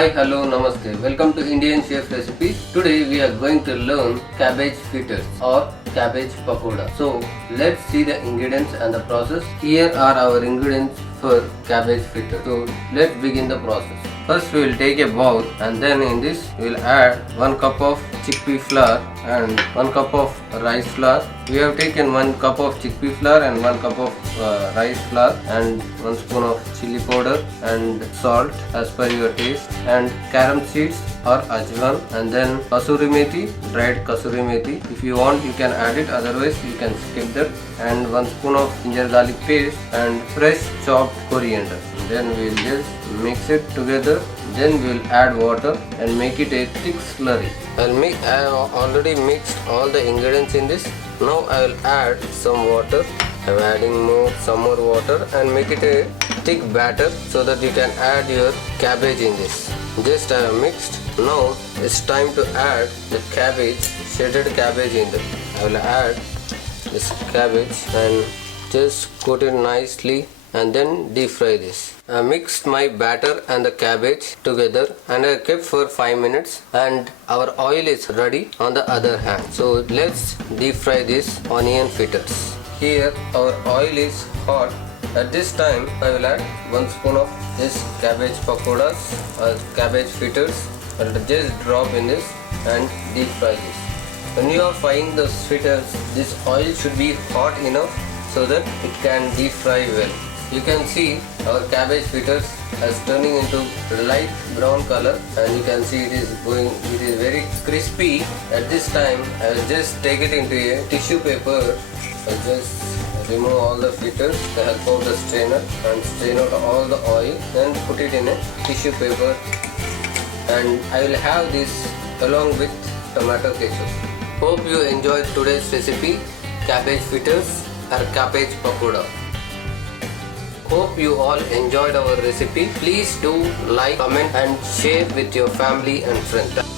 Hi, hello, namaste. Welcome to Indian Chef Recipes. Today we are going to learn cabbage fritters or cabbage pakoda. So let's see the ingredients and the process. Here are our ingredients for cabbage fritter. So let's begin the process. First we will take a bowl and then in this we will add 1 cup of chickpea flour and 1 cup of rice flour. We have taken 1 cup of chickpea flour and 1 cup of rice flour and 1 spoon of chili powder and salt as per your taste and carom seeds or ajwan and then kasuri methi, dried kasuri methi. If you want you can add it, otherwise you can skip that, and 1 spoon of ginger garlic paste and fresh chopped coriander. Then we will just mix it together. Then we will add water and make it a thick slurry. I have already mixed all the ingredients in this. Now I will add some water. I am adding some more water and make it a thick batter so that you can add your cabbage in this. Just I have mixed. Now it's time to add the cabbage, shredded cabbage in there. I will add this cabbage and just coat it nicely and then deep fry this. I mixed my batter and the cabbage together and I kept for 5 minutes, and our oil is ready on the other hand. So let's deep fry this onion fritters. Here our oil is hot. At this time I will add 1 spoon of this cabbage pakodas or cabbage fritters and just drop in this and deep fry this. When you are frying the fritters, this oil should be hot enough so that it can deep fry well. You can see our cabbage fritters is turning into light brown color, and you can see it is very crispy. At this time I will just take it into a tissue paper. I just remove all the fritters with the help of the strainer and strain out all the oil, then put it in a tissue paper, and I will have this along with tomato ketchup. Hope you enjoyed today's recipe, cabbage fritters or cabbage pakoda. Hope you all enjoyed our recipe. Please do like, comment and share with your family and friends.